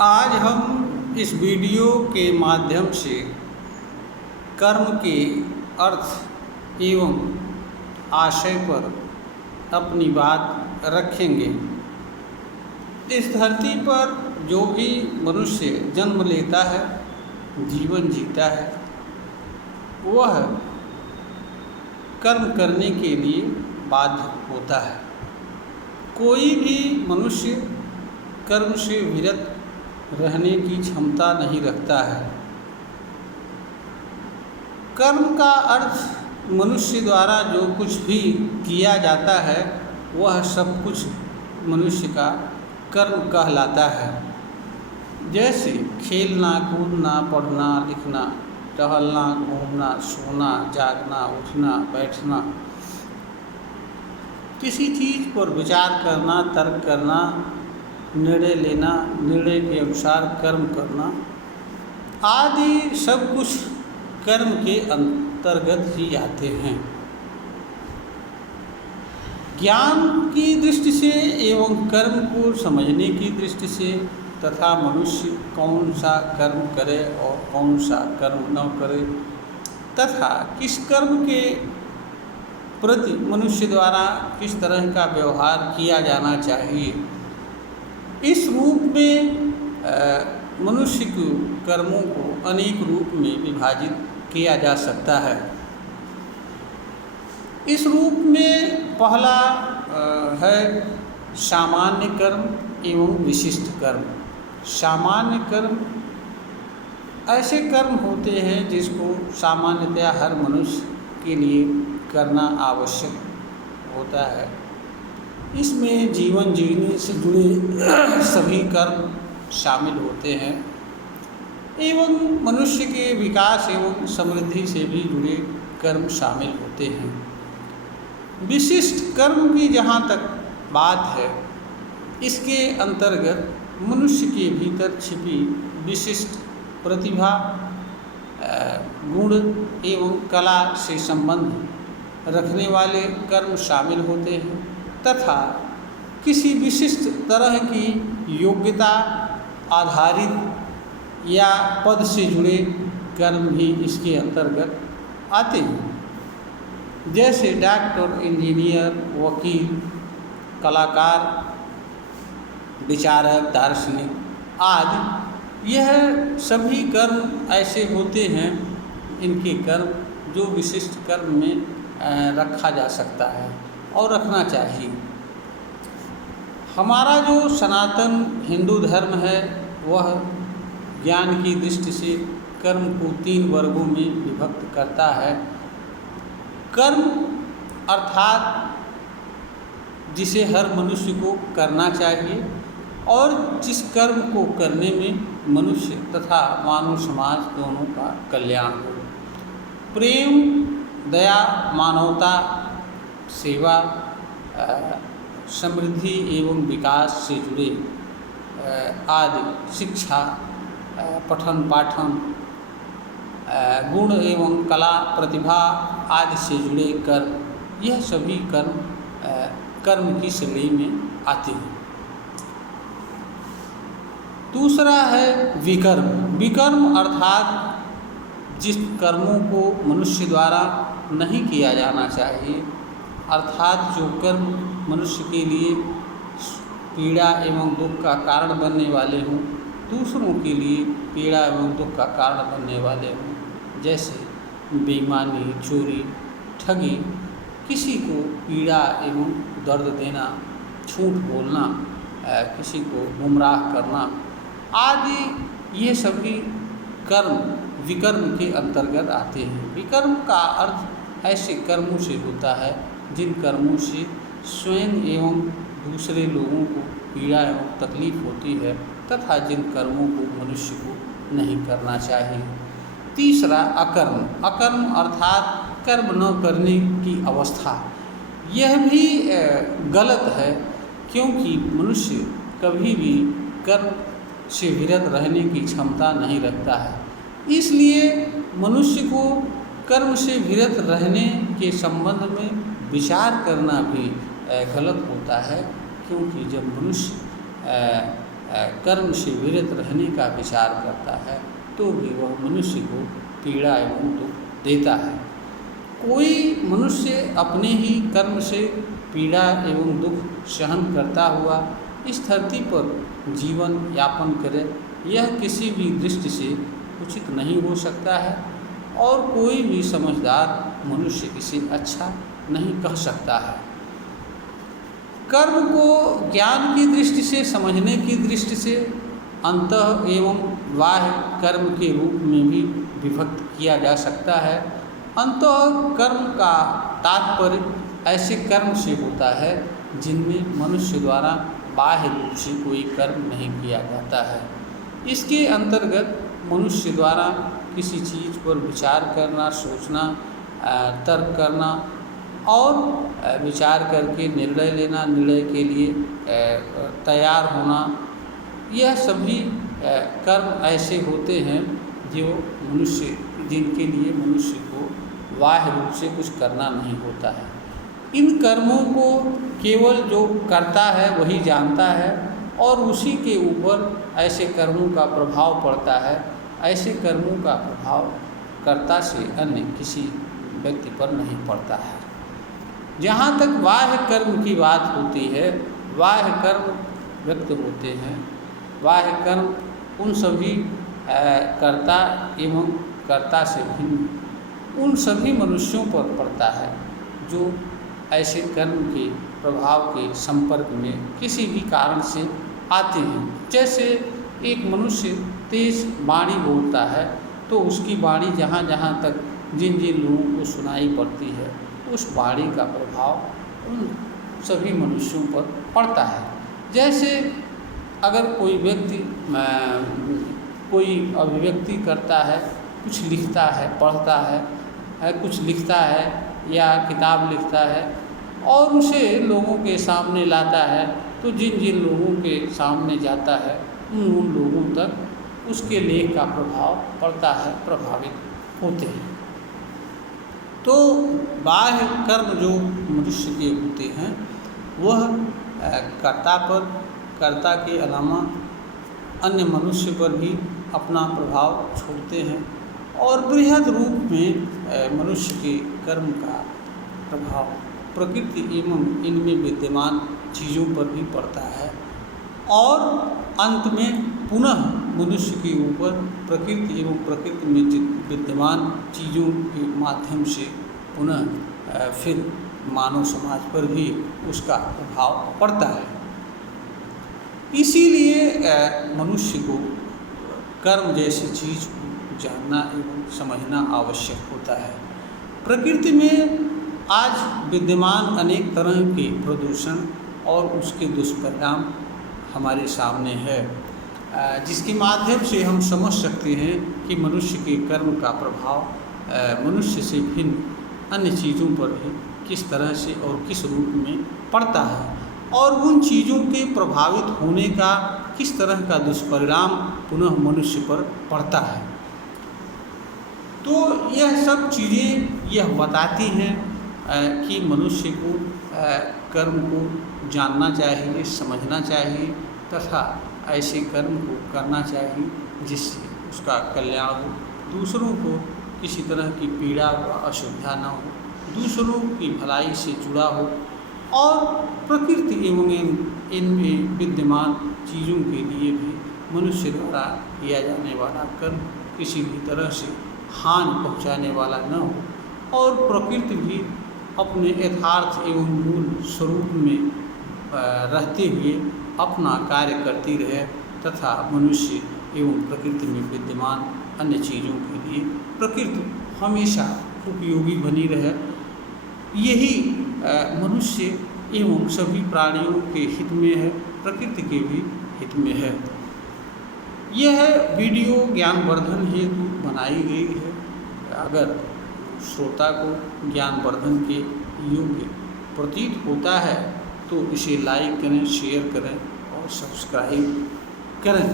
आज हम इस वीडियो के माध्यम से कर्म के अर्थ एवं आशय पर अपनी बात रखेंगे। इस धरती पर जो भी मनुष्य जन्म लेता है, जीवन जीता है, वह कर्म करने के लिए बाध्य होता है। कोई भी मनुष्य कर्म से विरत रहने की क्षमता नहीं रखता है। कर्म का अर्थ मनुष्य द्वारा जो कुछ भी किया जाता है वह सब कुछ मनुष्य का कर्म कहलाता है। जैसे खेलना, कूदना, पढ़ना, लिखना, टहलना, घूमना, सोना, जागना, उठना, बैठना, किसी चीज़ पर विचार करना, तर्क करना, निर्णय लेना, निर्णय के अनुसार कर्म करना आदि सब कुछ कर्म के अंतर्गत ही आते हैं। ज्ञान की दृष्टि से एवं कर्म को समझने की दृष्टि से तथा मनुष्य कौन सा कर्म करे और कौन सा कर्म न करे तथा किस कर्म के प्रति मनुष्य द्वारा किस तरह का व्यवहार किया जाना चाहिए, इस रूप में मनुष्य के कर्मों को अनेक रूप में विभाजित किया जा सकता है। इस रूप में पहला है सामान्य कर्म एवं विशिष्ट कर्म। सामान्य कर्म ऐसे कर्म होते हैं जिसको सामान्यतया हर मनुष्य के लिए करना आवश्यक होता है। इसमें जीवन जीने से जुड़े सभी कर्म शामिल होते हैं एवं मनुष्य के विकास एवं समृद्धि से भी जुड़े कर्म शामिल होते हैं। विशिष्ट कर्म की जहाँ तक बात है, इसके अंतर्गत मनुष्य के भीतर छिपी विशिष्ट प्रतिभा, गुण एवं कला से संबंध रखने वाले कर्म शामिल होते हैं तथा किसी विशिष्ट तरह की योग्यता आधारित या पद से जुड़े कर्म भी इसके अंतर्गत आते हैं। जैसे डॉक्टर, इंजीनियर, वकील, कलाकार, विचारक, दार्शनिक आदि, यह सभी कर्म ऐसे होते हैं, इनके कर्म जो विशिष्ट कर्म में रखा जा सकता है और रखना चाहिए। हमारा जो सनातन हिंदू धर्म है वह ज्ञान की दृष्टि से कर्म को 3 वर्गों में विभक्त करता है। कर्म अर्थात जिसे हर मनुष्य को करना चाहिए और जिस कर्म को करने में मनुष्य तथा मानव समाज दोनों का कल्याण हो। प्रेम, दया, मानवता, सेवा, समृद्धि एवं विकास से जुड़े आदि, शिक्षा, पठन पाठन, गुण एवं कला, प्रतिभा आदि से जुड़े कर्म, यह सभी कर्म की श्रेणी में आते हैं। दूसरा है विकर्म। विकर्म अर्थात जिस कर्मों को मनुष्य द्वारा नहीं किया जाना चाहिए, अर्थात जो कर्म मनुष्य के लिए पीड़ा एवं दुख का कारण बनने वाले हों, दूसरों के लिए पीड़ा एवं दुख का कारण बनने वाले हों। जैसे बेईमानी, चोरी, ठगी, किसी को पीड़ा एवं दर्द देना, झूठ बोलना, किसी को गुमराह करना आदि, ये सभी कर्म विकर्म के अंतर्गत आते हैं। विकर्म का अर्थ ऐसे कर्मों से होता है जिन कर्मों से स्वयं एवं दूसरे लोगों को पीड़ा एवं तकलीफ होती है तथा जिन कर्मों को मनुष्य को नहीं करना चाहिए। तीसरा अकर्म। अकर्म अर्थात कर्म न करने की अवस्था। यह भी गलत है, क्योंकि मनुष्य कभी भी कर्म से विरत रहने की क्षमता नहीं रखता है। इसलिए मनुष्य को कर्म से विरत रहने के संबंध में विचार करना भी गलत होता है, क्योंकि जब मनुष्य कर्म से विरत रहने का विचार करता है तो भी वह मनुष्य को पीड़ा एवं दुख देता है। कोई मनुष्य अपने ही कर्म से पीड़ा एवं दुख सहन करता हुआ इस धरती पर जीवन यापन करे, यह किसी भी दृष्टि से उचित नहीं हो सकता है और कोई भी समझदार मनुष्य इसे अच्छा नहीं कह सकता है। कर्म को ज्ञान की दृष्टि से, समझने की दृष्टि से अंतः एवं बाह्य कर्म के रूप में भी विभक्त किया जा सकता है। अंतः कर्म का तात्पर्य ऐसे कर्म से होता है जिनमें मनुष्य द्वारा बाह्य रूप से कोई कर्म नहीं किया जाता है। इसके अंतर्गत मनुष्य द्वारा किसी चीज़ पर विचार करना, सोचना, तर्क करना और विचार करके निर्णय लेना, निर्णय के लिए तैयार होना, यह सभी कर्म ऐसे होते हैं जिनके लिए मनुष्य को बाह्य रूप से कुछ करना नहीं होता है। इन कर्मों को केवल जो करता है वही जानता है और उसी के ऊपर ऐसे कर्मों का प्रभाव पड़ता है। ऐसे कर्मों का प्रभाव कर्ता से अन्य किसी व्यक्ति पर नहीं पड़ता है। जहाँ तक बाह्य कर्म की बात होती है, बाह्य कर्म व्यक्त होते हैं। बाह्य कर्म उन सभी कर्ता एवं कर्ता से भिन्न उन सभी मनुष्यों पर पड़ता है जो ऐसे कर्म के प्रभाव के संपर्क में किसी भी कारण से आते हैं। जैसे एक मनुष्य तेज वाणी बोलता है तो उसकी वाणी जहाँ जहाँ तक जिन जिन लोगों को सुनाई पड़ती है, उस वाणी का प्रभाव उन सभी मनुष्यों पर पड़ता है। जैसे अगर कोई व्यक्ति कोई अभिव्यक्ति करता है, कुछ लिखता है, पढ़ता है, कुछ लिखता है या किताब लिखता है और उसे लोगों के सामने लाता है, तो जिन जिन लोगों के सामने जाता है उन लोगों तक उसके लेख का प्रभाव पड़ता है, प्रभावित होते हैं। तो बाह्य कर्म जो मनुष्य के होते हैं वह कर्ता के अलावा अन्य मनुष्य पर भी अपना प्रभाव छोड़ते हैं और बृहद रूप में मनुष्य के कर्म का प्रभाव प्रकृति एवं इनमें विद्यमान चीज़ों पर भी पड़ता है और अंत में पुनः मनुष्य के ऊपर प्रकृति एवं प्रकृति में विद्यमान चीज़ों के माध्यम से पुनः फिर मानव समाज पर भी उसका प्रभाव पड़ता है। इसीलिए मनुष्य को कर्म जैसी चीज़ को जानना एवं समझना आवश्यक होता है। प्रकृति में आज विद्यमान अनेक तरह के प्रदूषण और उसके दुष्परिणाम हमारे सामने है, जिसके माध्यम से हम समझ सकते हैं कि मनुष्य के कर्म का प्रभाव मनुष्य से भिन्न अन्य चीज़ों पर भी किस तरह से और किस रूप में पड़ता है और उन चीज़ों के प्रभावित होने का किस तरह का दुष्परिणाम पुनः मनुष्य पर पड़ता है। तो यह सब चीज़ें यह बताती हैं कि मनुष्य को कर्म को जानना चाहिए, समझना चाहिए तथा ऐसे कर्म को करना चाहिए जिससे उसका कल्याण हो, दूसरों को किसी तरह की पीड़ा व असुविधा न हो, दूसरों की भलाई से जुड़ा हो और प्रकृति एवं इनमें विद्यमान चीज़ों के लिए भी मनुष्य द्वारा किया जाने वाला कर्म किसी भी तरह से हानि पहुंचाने वाला न हो और प्रकृति भी अपने यथार्थ एवं मूल स्वरूप में रहते हुए अपना कार्य करती रहे तथा मनुष्य एवं प्रकृति में विद्यमान अन्य चीज़ों के लिए प्रकृति हमेशा उपयोगी बनी रहे। यही मनुष्य एवं सभी प्राणियों के हित में है, प्रकृति के भी हित में है। यह वीडियो ज्ञानवर्धन हेतु बनाई गई है। अगर श्रोता को ज्ञानवर्धन के योग्य प्रतीत होता है तो इसे लाइक करें, शेयर करें और सब्सक्राइब करें।